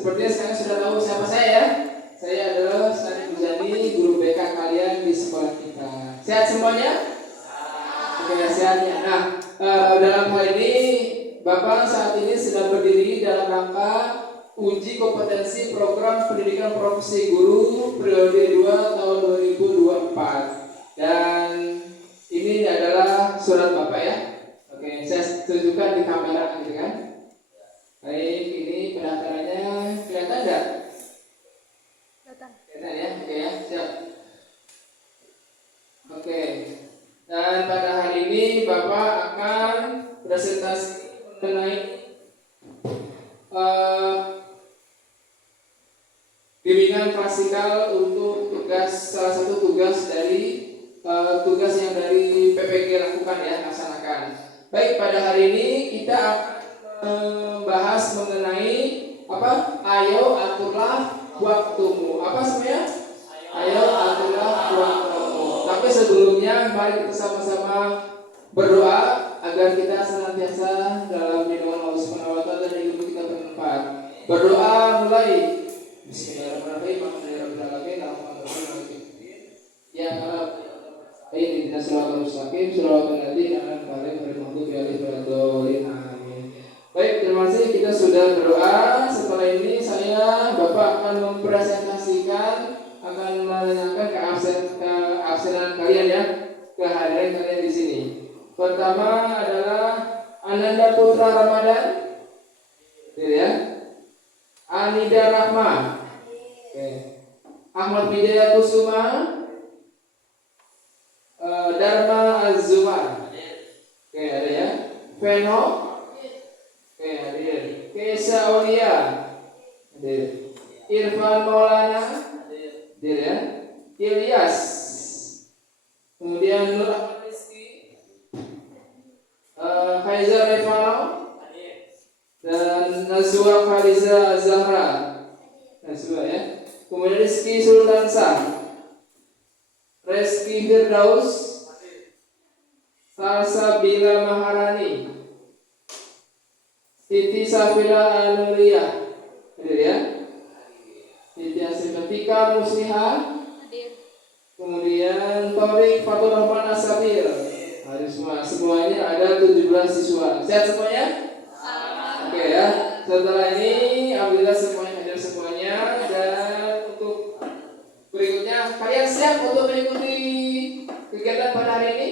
Sepertinya sekarang sudah tahu siapa saya ya. Saya adalah Ustaz Muzani, guru BK kalian di sekolah kita. Sehat semuanya? Oke, sehatnya. Nah, dalam hal ini Bapak saat ini sedang berdiri dalam rangka uji kompetensi program pendidikan profesi guru periode 2 tahun 2024. Dan ini adalah surat Bapak ya. Oke, saya tunjukkan di kamera gitu kan. Baik, ini pendaftarannya kelihatan enggak? Kelihatan ya, oke ya, siap. Oke, dan pada hari ini Bapak akan presentasi mengenai bimbingan klasikal untuk salah satu tugas dari tugas yang dari PPG lakukan ya, laksanakan. Baik, pada hari ini kita akan membahas mengenai apa? Ayo aturlah waktumu. Apa sebenarnya? Ayo aturlah waktumu. Tapi sebelumnya mari kita sama-sama berdoa agar kita senantiasa dalam lindungan Allah Subhanahu wa taala dan hidup kita bermanfaat. Berdoa mulai. Bismillahirrahmanirrahim. Ya Allah. Ini tidak selalu mustaqim, selalu nanti akan kalian bermakhluk ya amin. Baik, terima kasih kita sudah berdoa. Setelah ini saya Bapak akan mempresentasikan, akan menanyakan keabsenan kalian ya, kehadiran kalian di sini. Pertama adalah Ananda Putra Ramadan, ya. Anida Rahma, Ahmad Widya Kusuma, Dharma Azumar, ada ya. Veno, hadir. Kesa Aulia, hadir. Irfan Maulana, hadir ya. Ilyas, kemudian Nur Ahmad Rizki, Haizar Revano, dan Nazwa Fariza Zahra, Nazwa ya. Kemudian Rizki Sultansah, Reski Firdaus, Salsabila Maharani, Siti Safila Anulia, hadir ya. Siti Asifatika Musliha, kemudian Taurik Fatur Rahman Asabir, hadir semua. Semuanya ada 17 siswa. Sehat semuanya? Oke ya. Setelah ini alhamdulillah semuanya hadir semuanya. Dan untuk berikutnya, kalian siap untuk mengikuti kegiatan pada hari ini?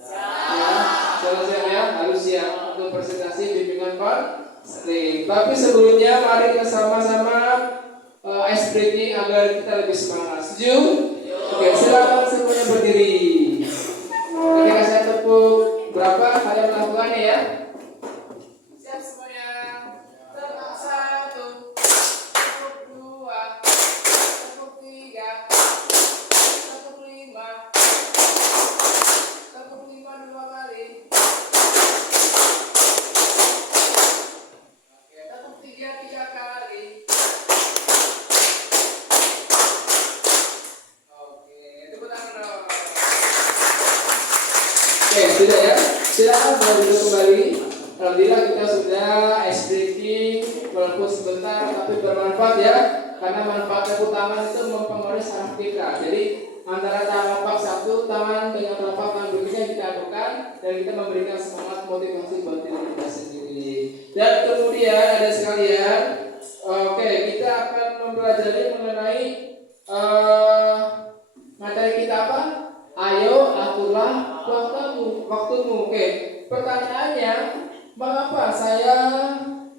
Siap ya, harus siap untuk presentasi bimbingan konseling. Tapi sebelumnya mari kita sama-sama ice breaking agar kita lebih semangat. Setuju? Oke, silakan semuanya berdiri. Ketika saya tepuk berapa kalian melakukannya ya? Siap semuanya. Tepuk 1, tepuk 2, tepuk 3, tepuk 5, tepuk 5 2 kali. Oke, tepuk 3 kali. Oke, tepuk tangan dong. Oke, sudah ya. Silakan duduk kembali. Alhamdulillah kita sudah ice breaking walaupun sebentar tapi bermanfaat ya. Karena manfaat tepuk tangan itu mempengaruhi saraf kita. Jadi antara telapak satu tangan dengan telapak tangan berikutnya kita adukan dan kita memberikan semangat motivasi buat diri kita sendiri. Dan kemudian ada sekalian, oke, kita akan mempelajari mengenai materi kita apa? Ayo aturlah waktumu. Oke, pertanyaannya, mengapa saya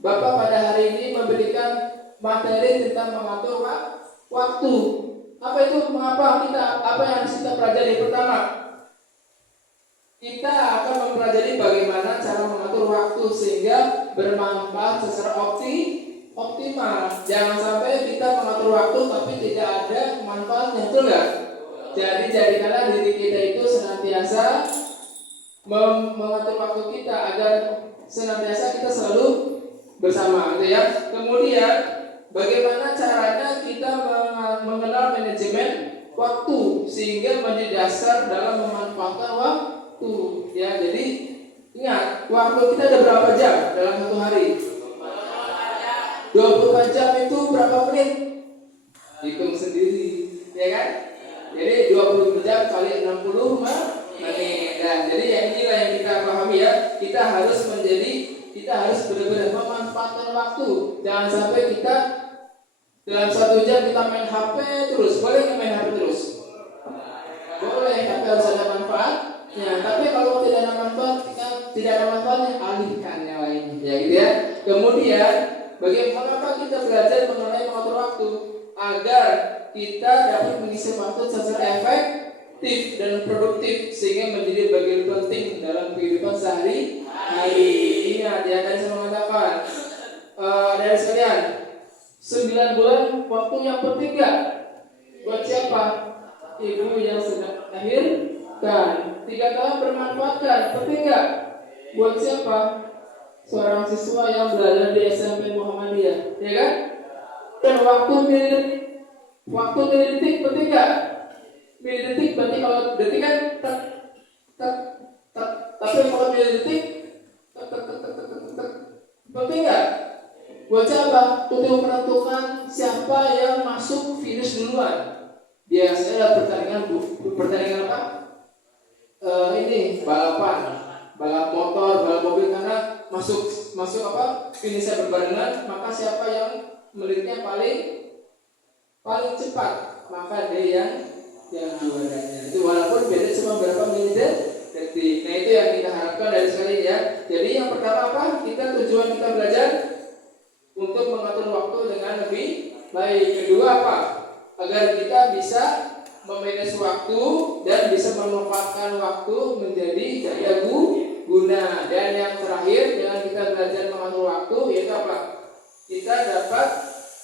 Bapak pada hari ini memberikan materi tentang mengatur waktu? Apa itu? Mengapa apa yang harus kita pelajari? Pertama, kita akan mempelajari bagaimana cara mengatur waktu sehingga bermanfaat secara optimal. Jangan sampai kita mengatur waktu tapi tidak ada manfaatnya, betul nggak? Jadi jadikanlah diri kita itu senantiasa mengatur waktu kita agar senantiasa kita selalu bersama, gitu ya. Kemudian bagaimana caranya kita mengenal manajemen waktu sehingga menjadi dasar dalam memanfaatkan waktu, ya. Jadi ingat, waktu kita ada berapa jam dalam satu hari? 24 jam itu berapa menit? Hitung sendiri, ya kan? Jadi 20 jam kali 60 menit. Nah, jadi yang inilah yang kita pahami ya. Kita harus benar-benar memanfaatkan waktu. Jangan sampai kita dalam 1 jam kita main HP terus. Boleh nggak main HP terus? Boleh, tapi harus ada manfaatnya. Tapi kalau tidak ada manfaatnya, alihkan yang lain. Ya gitu ya. Kemudian, bagaimana kita belajar mengenai mengatur waktu agar kita dapat mengisi waktu secara efektif dan produktif sehingga menjadi bagian penting dalam kehidupan sehari-hari. Ingat ya, tadi saya mengatakan dari sekalian 9 bulan waktu yang penting gak? Buat siapa? Ibu yang sedang melahirkan. 3 tahun bermanfaatkan, penting gak? Buat siapa? Seorang siswa yang belajar di SMP Muhammadiyah, ya kan? Dan waktu milidetik penting gak? Milidetik berarti kalau detik kan tak, tapi kalau milidetik penting gak? Buat siapa? Untuk menentukan siapa yang masuk finish duluan. Biasanya pertandingan apa? Ini balap motor, balap mobil, karena masuk apa? Finishnya berbarengan, maka siapa yang menitnya paling cepat, maka dia yang juaranya. Itu walaupun beda cuma berapa detik. Nah, itu yang kita harapkan dari sekali ya. Jadi yang pertama apa? Tujuan kita belajar untuk mengatur waktu dengan lebih baik. Kedua apa? Agar kita bisa memanage waktu dan bisa memanfaatkan waktu menjadi daya guna. Dan yang terakhir, dengan kita belajar mengatur waktu, yaitu apa? Kita dapat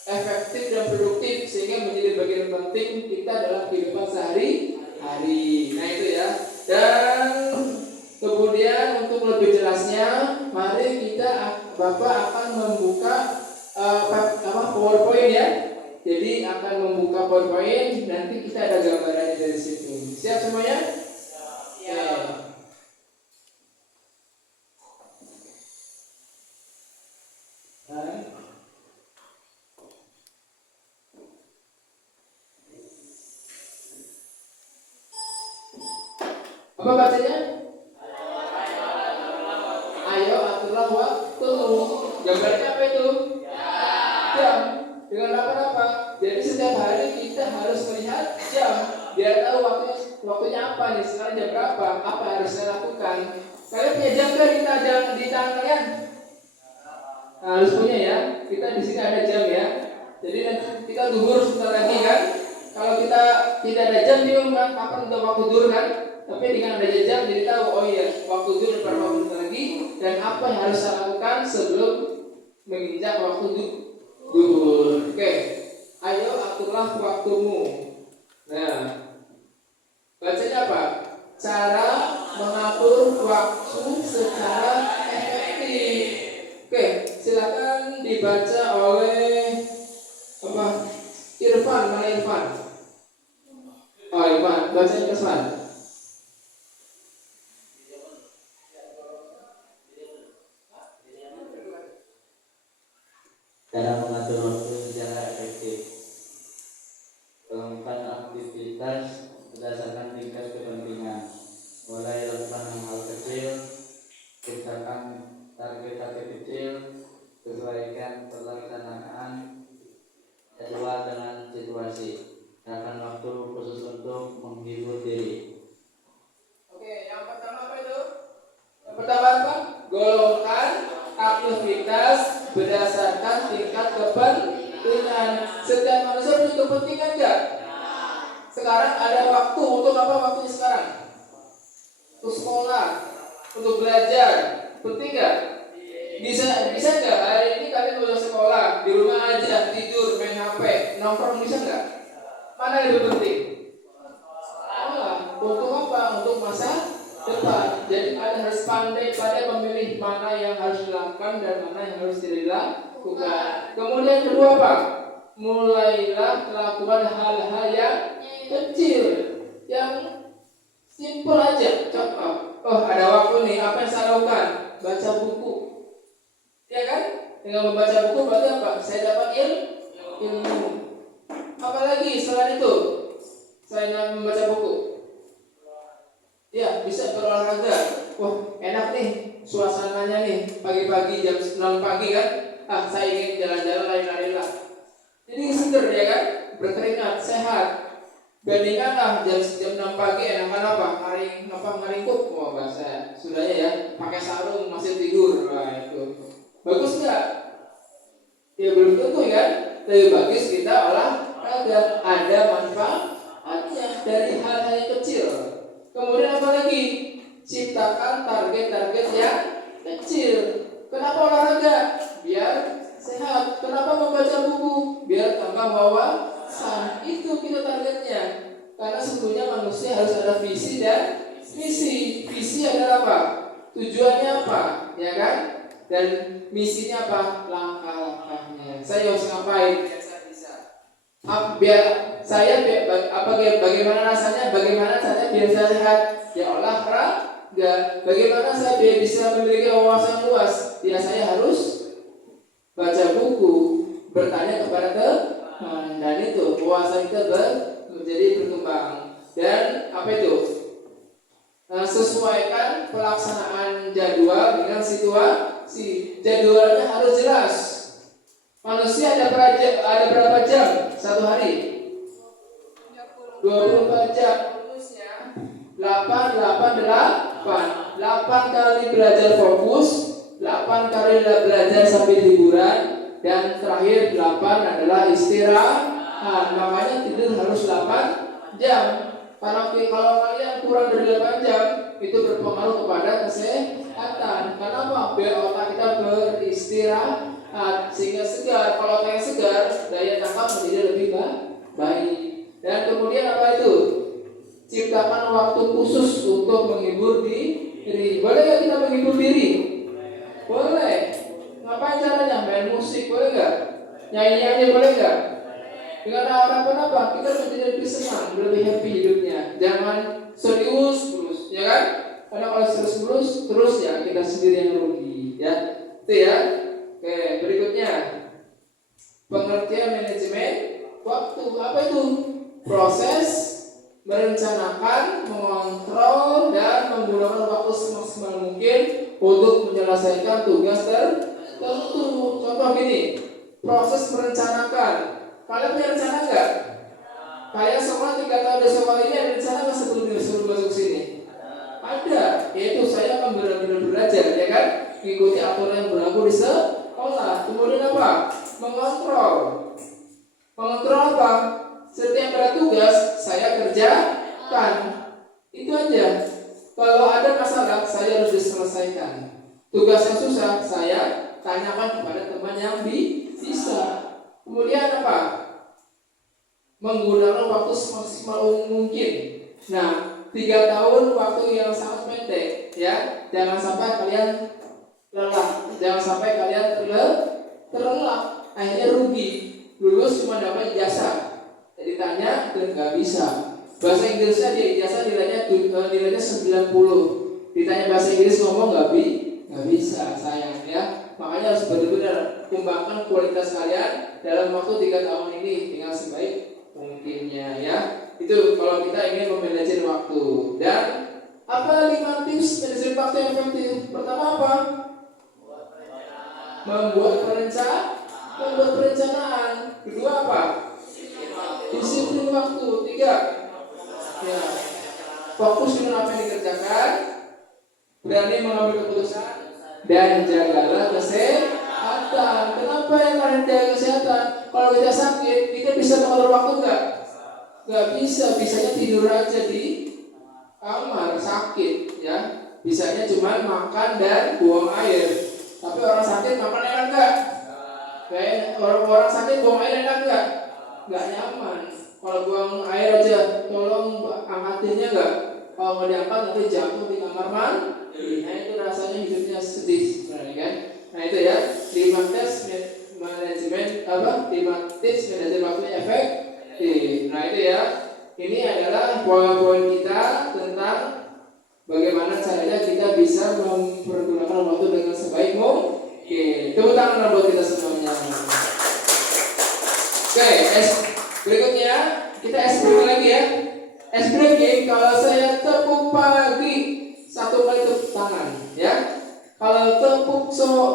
efektif dan produktif sehingga menjadi bagian penting kita dalam kehidupan sehari-hari. Nah itu ya. Dan kemudian untuk lebih jelasnya, mari Bapak akan membuka PowerPoint ya. Jadi akan membuka PowerPoint, nanti kita ada gambarannya dari situ. Siap semuanya? Ya. Apa bacanya? Ayo aturlah waktu. Gambarnya apa itu? Jam. Dengan apa? Jadi setiap hari kita harus melihat jam biar tahu waktunya apa nih. Sekarang jam berapa? Apa yang harus saya lakukan? Kalian punya jam kan di tangan kalian? Nah, harus punya ya. Kita di sini ada jam ya. Jadi nanti kita zuhur sebentar lagi kan. Kalau kita tidak ada jam bingung kan kapan untuk waktu zuhur kan? Tapi dengan ada jam jadi tahu, oh iya, waktu zuhur berapa menit lagi dan apa yang harus saya lakukan sebelum menginjak waktu zuhur. Oke. Ayo aturlah waktumu. Nah, bacanya apa? Cara mengatur waktu secara efektif. Oke, silakan dibaca oleh Irfan, mana Irfan? Oh Irfan, bacanya Irfan. Cara mengatur waktu secara efektif. Lakukan aktivitas berdasarkan tingkat kepentingan. Mulai lakukan hal kecil, ciptakan target kecil, sesuaikan pelaksanaan jadwal dengan situasi. Gunakan waktu khusus untuk menghibur diri. Oke, yang pertama apa itu? Yang pertama apa? Golongkan aktivitas berdasarkan tingkat kepentingan. Setiap manusia punya kepentingan enggak? Sekarang ada waktu untuk apa waktunya sekarang? Untuk sekolah, untuk belajar. Penting enggak? Bisa enggak hari ini kalian udah sekolah, di rumah aja tidur, main HP, nongkrong, bisa enggak? Mana yang lebih penting? Untuk apa? Untuk masa depan. Jadi Anda harus pandai pada memilih mana yang harus dilakukan dan mana yang harus tidak dilakukan. Kemudian kedua apa? Mulailah melakukan hal-hal yang kecil, yang simpel aja. Contoh, oh ada waktu nih, apa yang saya lakukan? Baca buku, ya kan? Dengan membaca buku berarti apa? Saya dapat ilmu. Apalagi selain itu, saya membaca buku. Ya, bisa berolahraga. Wah, enak nih suasananya nih. Pagi-pagi jam 9 pagi kan. Saya ingin jalan-jalan lari-lari lah. Jadi seger ya kan, berkeringat, sehat. Bandingkanlah jam 6 pagi enakan apa? Ngaringkuk. Wah, bahasa sudahnya ya, pakai sarung masih tidur. Wah, itu. Bagus enggak? Ya belum tentu kan. Lebih bagus kita olahraga. Ada manfaatnya dari hal-hal yang kecil. Kemudian apa lagi? Ciptakan target-target yang kecil. Kenapa olahraga? Biar sehat. Kenapa membaca buku? Biar tambah wawasan. Itu kita targetnya. Karena sebetulnya manusia harus ada visi dan misi. Visi adalah apa? Tujuannya apa? Ya kan? Dan misinya apa? Langkah-langkahnya. Saya harus ngapain? Bagaimana rasanya? Bagaimana caranya biar saya sehat? Ya olahraga. Bagaimana saya biar bisa memiliki wawasan luas? Ya saya harus baca buku, bertanya kepada teman, dan itu wawasan kita menjadi berkembang. Dan apa itu? Sesuaikan pelaksanaan jadwal dengan situasi. Jadwalnya harus jelas. Manusia ada berapa jam satu hari? 24 jam. Rumusnya 8 kali belajar fokus, 8 kali belajar sambil hiburan, dan terakhir 8 adalah istirahat. Makanya tidur harus 8 jam. Karena kalau kalian kurang dari 8 jam, itu berpengaruh kepada kesehatan. Kenapa? Biar otak kita beristirahat sehingga segar. Kalau otaknya segar, daya tangkap menjadi lebih baik. Dan kemudian apa itu? Ciptakan waktu khusus untuk menghibur diri. Boleh nggak kita menghibur diri? Boleh. Ngapain caranya? Main musik boleh nggak? Nyanyi boleh nggak? Dengan harapan apa? Kita menjadi lebih senang, lebih happy hidupnya. Jangan serius terus, ya kan? Karena kalau serius terus ya kita sendiri yang rugi, ya. Itu ya. Oke, berikutnya pengertian manajemen waktu. Apa itu? Proses merencanakan, mengontrol, dan menggunakan waktu semaksimal mungkin untuk menyelesaikan tugas tertentu. Contoh gini, proses merencanakan. Kalian punya rencana nggak? Kalian semua 3 tahun di sekolah ini ada rencana nggak sebelum masuk sini? Ada, yaitu saya akan benar-benar belajar, ya kan? Mengikuti aturan yang berlaku di sekolah. Kemudian apa? Mengontrol. Mengontrol apa? Setiap ada tugas saya kerjakan. Itu aja. Kalau ada masalah saya harus diselesaikan. Tugas yang susah saya tanyakan kepada teman yang bisa. Kemudian apa? Menggunakan waktu semaksimal mungkin. Nah, 3 tahun waktu yang sangat pendek, ya. Jangan sampai kalian lelah, jangan sampai kalian terlelap, akhirnya rugi. Lulus cuma dapat ijazah. Ditanya dan nggak bisa. Bahasa Inggrisnya di ijazah nilainya 90. Ditanya bahasa Inggris ngomong nggak bisa, sayang ya. Makanya harus benar-benar kembangkan kualitas kalian dalam waktu 3 tahun ini dengan sebaik mungkinnya, ya. Itu kalau kita ingin memanage waktu. Dan apa 5 tips manajemen waktu yang efektif? Pertama apa? Membuat perencanaan. Kedua apa? Disiplin waktu. 3, ya, fokus dengan apa yang dikerjakan, berani mengambil keputusan, dan jagalah kesehatan. Kenapa yang kalian jaga kesehatan? Kalau kita sakit, kita bisa mengatur waktu nggak? Nggak bisa. Bisanya tidur aja di kamar sakit, ya. Bisanya cuma makan dan buang air. Tapi orang sakit makan enak nggak? Kayak orang sakit buang air enak nggak? Nggak nyaman. Kalau buang air aja, tolong angkatinnya nggak? Kalau mau diangkat nanti jatuh di kamar mandi. Nah itu rasanya hidupnya sedih sebenarnya kan. Nah itu ya 5 tips manajemen waktu efektif. Nah itu ya. Ini adalah poin-poin kita tentang bagaimana caranya kita bisa mempergunakan waktu dengan sebaik Oke, tepuk tangan buat kita semuanya. Oke, berikutnya kita lagi ya. Breaking, kalau saya tepuk pagi 1 kali tepuk tangan, ya. Kalau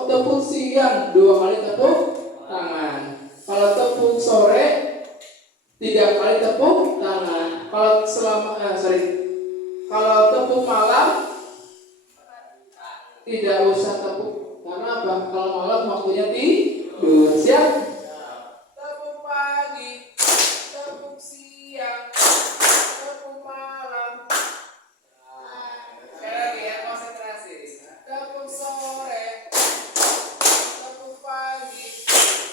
tepuk siang 2 kali tepuk tangan. Kalau tepuk sore 3 kali tepuk tangan. Kalau tepuk malam tidak usah tepuk, karena apa? Kalau malam waktunya tidur. Siap? Tepuk pagi, tepuk siang, tepuk malam. Sekali lagi ya, konsentrasi. Tepuk sore, tepuk pagi,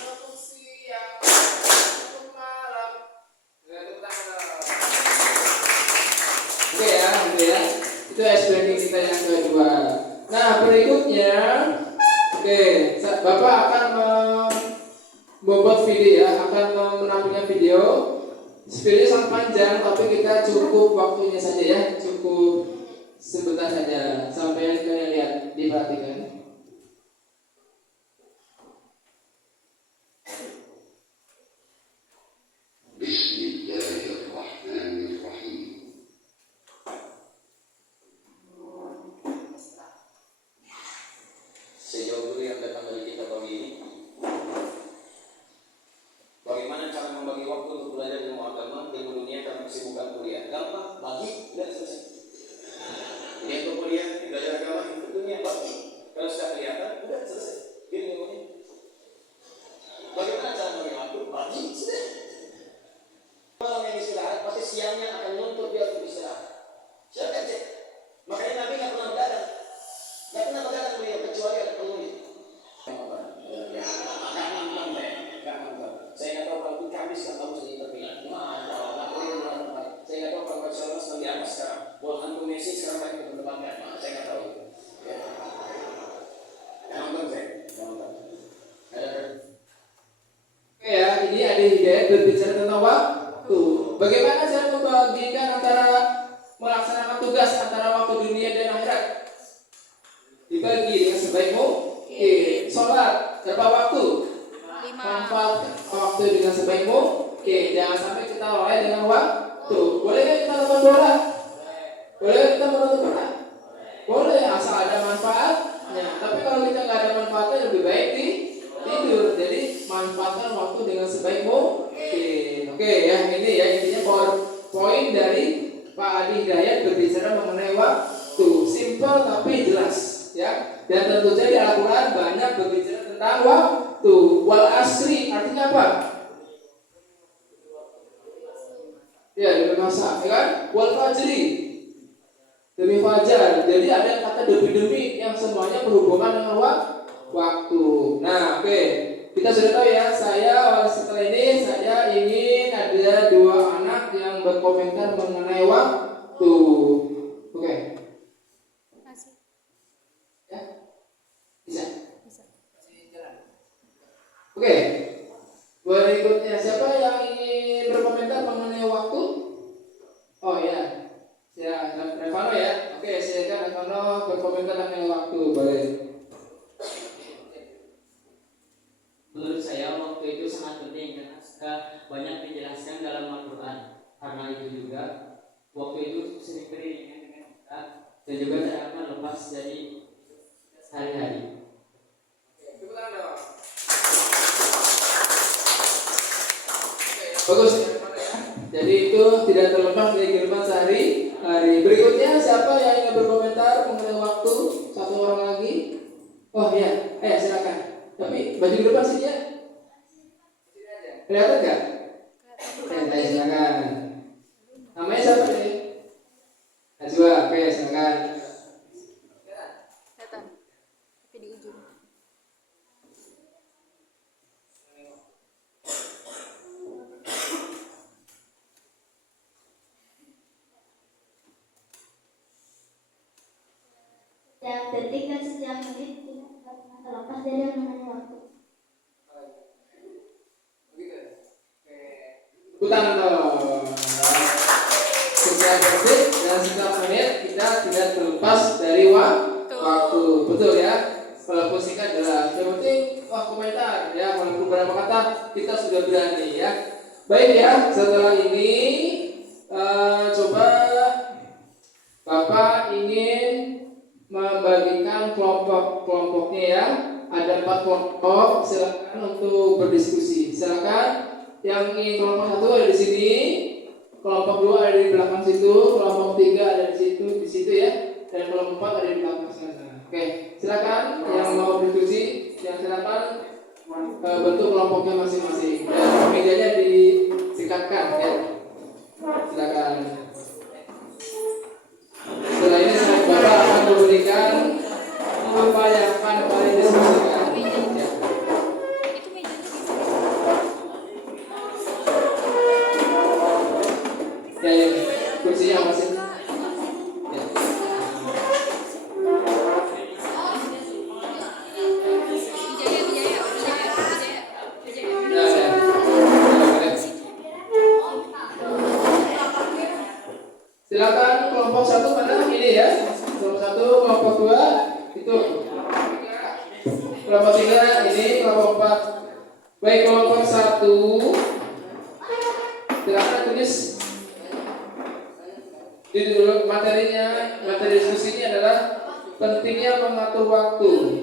tepuk siang, tepuk malam. Tepuk tangan. Oke ya, gitu ya. Itu breaking kita yang kedua. Nah, berikutnya, oke, Bapak akan membuat video ya, akan menampilkan video. Video sangat panjang, tapi kita cukup waktunya saja ya, cukup sebentar saja sampai kalian lihat, diperhatikan. Sejauh guru yang datang dari kita pagi ini, bagaimana cara membagi waktu untuk belajar ilmu agama, ilmu dunia karena kesibukan kuliah? Gampang, bagi, udah selesai. Ini untuk kuliah, belajar agama, untuk dunia, bagi. Kalau sudah kelihatan, udah selesai. Ini ilmunya. Bagaimana cara membagi waktu? Bagi, sudah. Malam yang istirahat, pasti siangnya akan nuntut dia untuk istirahat. Silakan cek. Makanya Nabi nggak pernah begadang. Nggak pernah begadang beliau kecuali ada penghuni. Saya nggak tahu kalau itu Kamis kan kamu sendiri terpilih. Saya nggak tahu kalau Barcelona sedang di atas sekarang. Bola hantu Messi sekarang lagi berdebatkan. Saya nggak tahu itu. Nonton saya, nonton. Oke ya, ini ada Hidayat berbicara tentang waktu. Bagaimana cara membagikan antara melaksanakan tugas antara waktu dunia dan akhirat? Dibagi dengan sebaik mungkin. Sholat berapa waktu? 5. Manfaatkan waktu dengan sebaik mungkin. Jangan sampai kita lalai dengan waktu. Bolehkah kita nonton bola? Boleh kita menonton bola? Boleh, asal ada manfaatnya. Tapi kalau kita nggak ada manfaatnya, lebih baik tidur. Jadi manfaatkan waktu dengan sebaik mungkin. Oke ya, ini ya intinya poin dari Pak Adi Hidayat berbicara mengenai waktu. Simple tapi jelas ya. Dan tentu saja di Al-Quran banyak berbicara tentang waktu. Wal asri artinya apa? Ya, demi masa, ya kan? Wal fajri demi fajar. Jadi ada kata demi-demi yang semuanya berhubungan dengan waktu. Nah, oke. Kita sudah tahu ya, setelah ini saya ingin ada 2 anak yang berkomentar mengenai waktu. Oke. Ya? Bisa? Oke. Berikutnya siapa yang ingin berkomentar mengenai waktu? Oh ya. Ya, Revano ya. Oke, silakan Revano berkomentar mengenai waktu, boleh. Menurut saya waktu itu sangat penting karena sudah banyak dijelaskan dalam Al-Quran. Karena itu juga waktu itu sering beriringan dengan kita dan juga tidak akan lepas dari hari-hari. Bagus. Jadi itu tidak terlepas dari kehidupan sehari-hari. Berikutnya siapa yang ingin berkomentar mengenai waktu? 1 orang lagi. Oh iya, silakan. Tapi baju di depan sini ya. Kelihatan nggak? Silakan. Namanya siapa nih? Najwa. Oke, silakan. Kelihatan. Tapi di ujung. Setiap detik dan setiap menit tidak pernah terlepas dari yang namanya waktu. Putar dong. Setiap detik dan setiap menit kita tidak terlepas dari waktu. Betul ya? Walaupun singkat jelas. kita sudah berani ya. Baik ya, setelah ini coba Bapak ingin membagikan kelompok-kelompoknya ya. Ada 4 kelompok, silakan untuk berdiskusi. Silakan yang ingin kelompok 1 ada di sini, kelompok 2 ada di belakang situ, kelompok 3 ada di situ ya, dan kelompok 4 ada di belakang sana. Oke, silakan yang mau berdiskusi, yang silakan bentuk kelompoknya masing-masing. Dan mejanya disingkatkan ya. Silakan. Setelah ini Bapak akan memberikan apa yang akan kalian diskusikan. Ya. Itu mejanya Ya, kursinya masih. Ya. Nah, ya. Silakan kelompok 1 mana ini ya. Kelompok 1, kelompok 2 itu. Kelompok 3 ini, kelompok 4. Baik, kelompok 1 silakan tulis. Judul materinya, materi diskusinya adalah pentingnya mengatur waktu.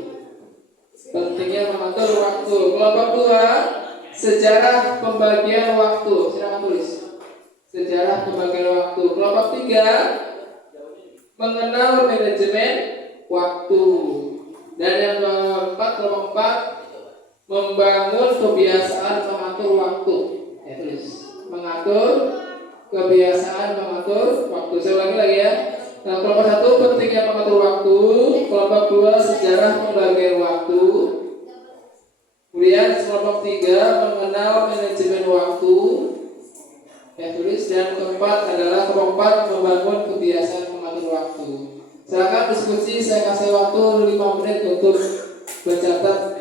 Pentingnya mengatur waktu. Kelompok 2, sejarah pembagian waktu. Silakan tulis. Sejarah pembagian waktu. Kelompok 3, mengenal manajemen waktu. Dan yang keempat, kelompok 4, membangun kebiasaan mengatur waktu. Ya, tulis. Mengatur kebiasaan mengatur waktu. Saya ulangi lagi ya. Nah, kelompok 1 pentingnya mengatur waktu. Kelompok 2 sejarah pembagian waktu. Kemudian kelompok 3 mengenal manajemen waktu. Ya, tulis. Dan keempat adalah kelompok 4 membangun kebiasaan mengatur waktu. Silakan diskusi. Saya kasih waktu 5 menit untuk mencatat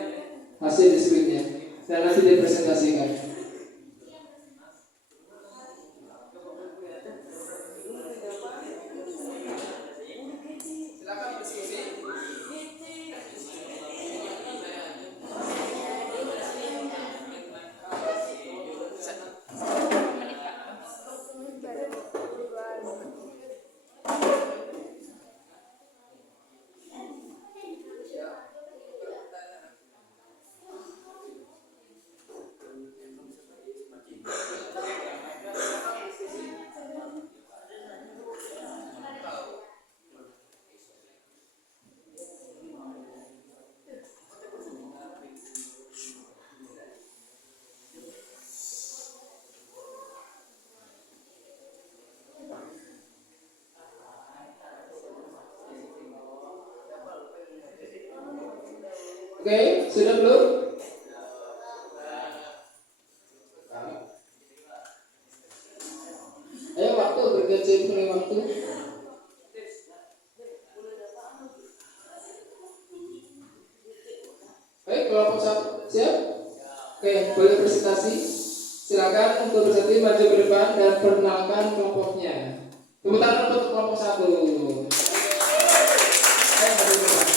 hasil diskusinya dan nanti dipresentasikan. Oke, sudah belum? Ayo waktu berkecil mulai waktu. Baik, kelompok 1 siap? Oke, boleh presentasi. Silakan untuk presentasi maju ke depan dan perkenalkan kelompoknya. Tepuk tangan untuk kelompok 1. Ayo maju ke depan.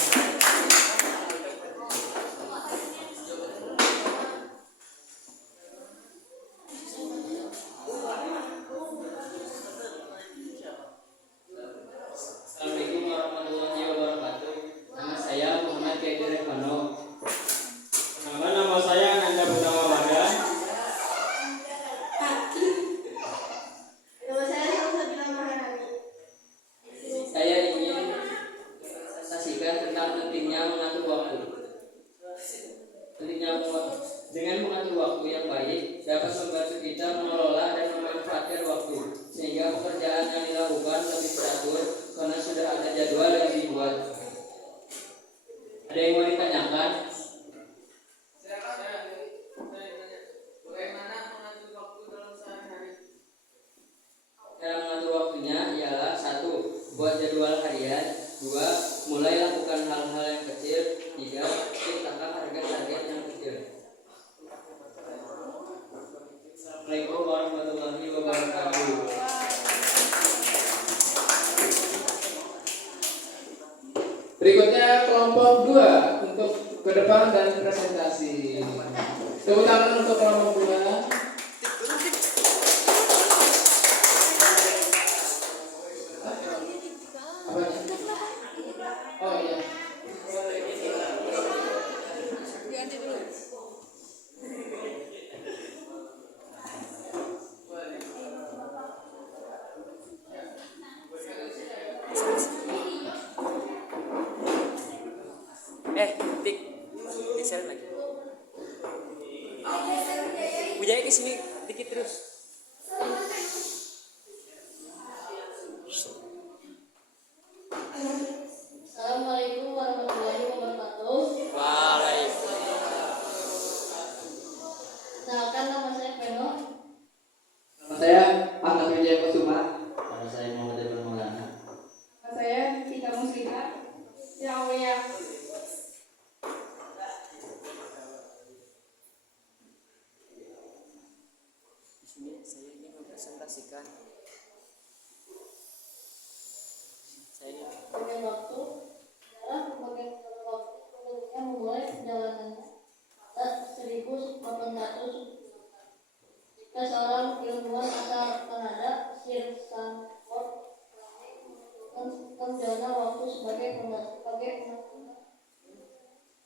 Assalamualaikum warahmatullahi wabarakatuh. Nama saya Muhammad Kaidir Revano. Nama saya Nanda Putama Wada. Nama saya Salsabila Maharani. Saya ingin presentasikan tentang pentingnya mengatur waktu. Dengan mengatur waktu yang baik dapat membantu kita mengelola dan memanfaatkan waktu sehingga pekerjaan yang dilakukan lebih teratur karena sudah ada jadwal yang dibuat. Ada yang mau ditanyakan? Bagaimana mengatur waktu dalam sehari-hari? Cara mengatur waktunya ialah 1. Buat jadwal harian. 2. Mulai lakukan hal-hal yang kecil. 3. Ciptakan target-target yang kecil. Assalamualaikum warahmatullahi wabarakatuh. Berikutnya kelompok 2 untuk ke depan dan presentasi. Tepuk tangan untuk kelompok 2. Oh iya. Tik share lagi. Bujaya ke sini dikit terus. Assalamualaikum warahmatullahi wabarakatuh. Waalaikumsalam. Kenalkan, nama saya Veno. Nama saya Ahmad Wijaya Kusuma. Nama saya Muhammad Ibn Maulana. Nama saya Tika Musliha. Ya Allah ya. Di sini saya ingin mempresentasikan Dengan waktu adalah pembagian waktu sebelumnya memulai perjalanannya pada 1800 jika seorang ilmuwan asal Kanada, Sir Sanford, menentukan sistem zona waktu sebagai penentu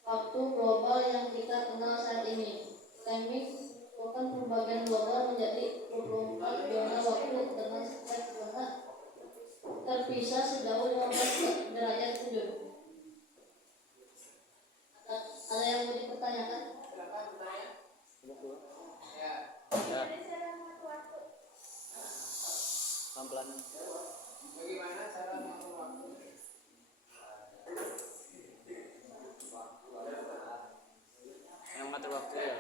waktu global yang kita kenal saat ini. Fleming menentukan pembagian global menjadi 24 zona waktu dengan setiap zona terpisah sejauh 15 derajat sudut. Ada yang mau dipertanyakan? pelan-pelan. Bagaimana cara mengatur waktu? Yang mengatur waktu ya.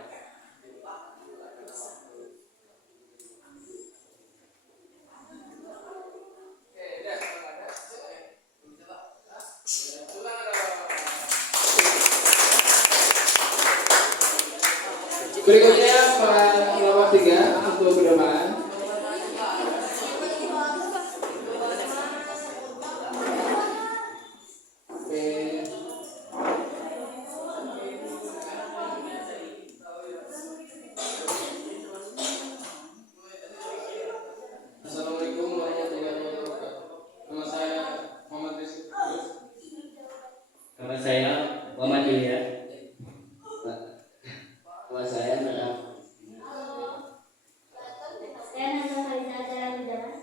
Berikutnya para kelompok 3 untuk ke depan. Assalamualaikum warahmatullahi wabarakatuh. Nama saya Muhammad Rizky. Nama saya Muhammad Yulia. Nama saya Nadam. Saya Nasa Kalisa Acara Berjalan.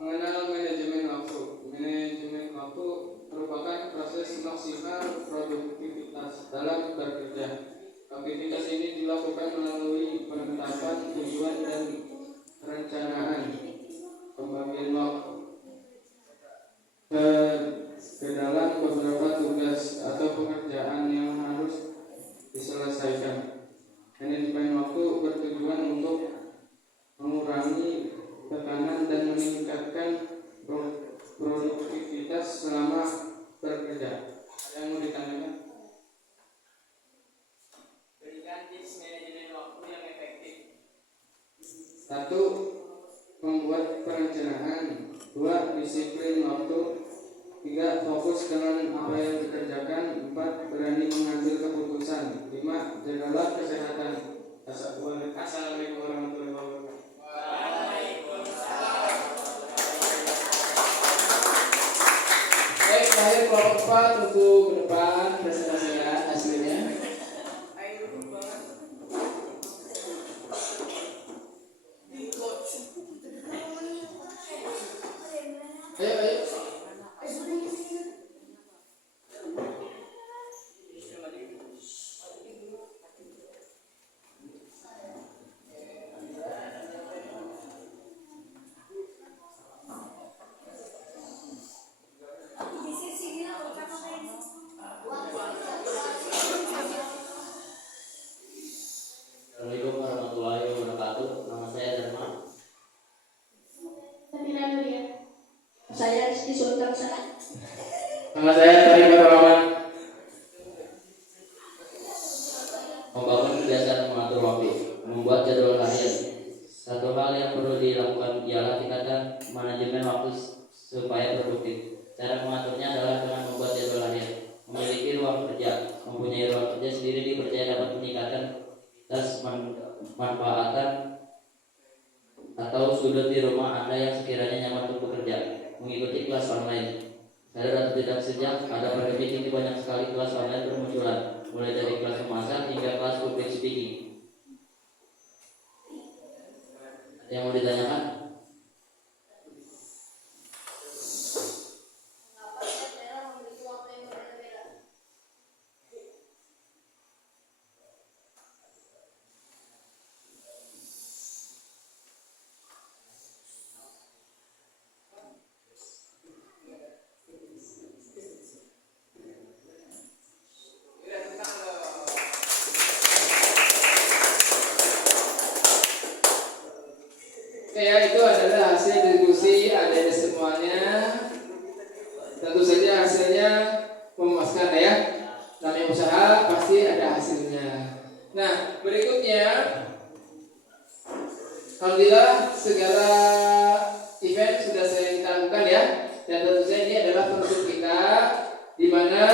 Mengenal manajemen waktu. Manajemen waktu merupakan proses maksimal produktivitas dalam bekerja. Aktivitas ini dilakukan melalui penetapan tujuan dan perencanaan pembagian waktu ke dalam beberapa tugas atau pekerjaan yang harus diselesaikan. Manajemen waktu bertujuan untuk mengurangi tekanan dan meningkatkan produktivitas selama bekerja. Ada yang mau ditanyakan? Berikan tips manajemen waktu yang efektif. 1. Membuat perencanaan. 2. Disiplin waktu. 3. Fokus dengan apa yang dikerjakan. 4. Berani mengambil keputusan. 5. Jagalah kesehatan. Assalamualaikum warahmatullahi wabarakatuh. Baik, terakhir kelompok 4 untuk ke depan presentasinya hasilnya. Ayo, ayo. Assalamualaikum warahmatullahi wabarakatuh. Nama saya Dharma. Saya Nuria. Saya Rizky Sultan Sana. Nama saya Tarik Rahman. Membangun kebiasaan mengatur waktu, membuat jadwal harian. Satu hal yang perlu dilakukan ialah tingkatkan manajemen waktu supaya produktif. Cara mengaturnya adalah dengan membuat jadwal harian, memiliki ruang kerja, mempunyai ruang kerja sendiri dipercaya dapat meningkatkan manfaatan atau sudut di rumah Anda yang sekiranya nyaman untuk bekerja. Mengikuti kelas online. Sadar atau tidak sejak ada pandemi ini banyak sekali kelas online bermunculan, mulai dari kelas memasak hingga kelas public speaking. Ada yang mau ditanyakan? Ya, itu adalah hasil diskusi adik-adik semuanya. Tentu saja hasilnya memuaskan ya. Namanya usaha pasti ada hasilnya. Nah, berikutnya, alhamdulillah segala event sudah kita lakukan ya. Dan tentu saja ini adalah penutup kita, di mana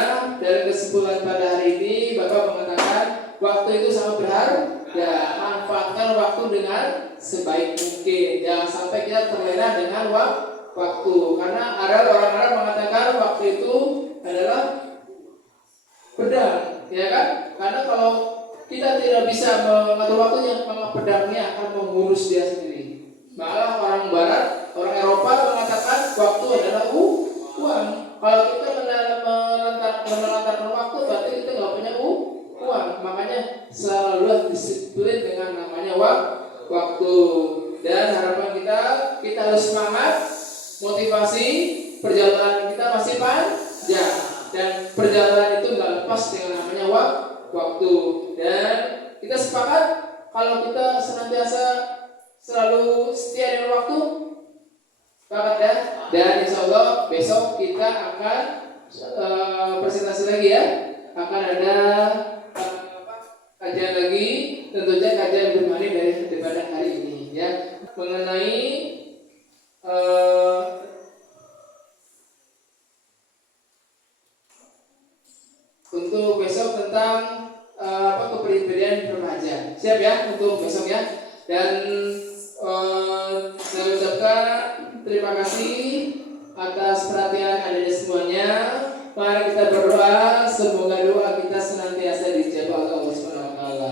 dari kesimpulan pada hari ini Bapak mengatakan waktu itu sangat berharga. Manfaatkan waktu dengan sebaik mungkin. Jangan sampai kita terlena dengan waktu. Karena ada orang-orang mengatakan waktu itu adalah pedang, ya kan? Karena kalau kita tidak bisa mengatur waktunya, maka pedangnya akan mengurus dia sendiri. Malah orang Barat, orang Eropa mengatakan waktu adalah uang. Kalau kita menelantarkan waktu, berarti kita nggak punya uang. Makanya selalu disiplin dengan namanya waktu. Dan harapan kita harus semangat, motivasi, perjalanan kita masih panjang. Dan perjalanan itu nggak lepas dengan namanya waktu. Dan kita sepakat kalau kita senantiasa selalu setia dengan waktu, sepakat ya. Dan insya Allah besok kita akan presentasi lagi ya. Akan ada kajian lagi, tentunya kajian berbalik daripada hari ini ya, mengenai untuk besok tentang kepribadian remaja. Siap ya untuk besok ya. Dan saya ucapkan terima kasih atas perhatian adik-adik semuanya. Mari kita berdoa, semoga doa kita senantiasa dijawab oleh Allah Subhanahu wa taala.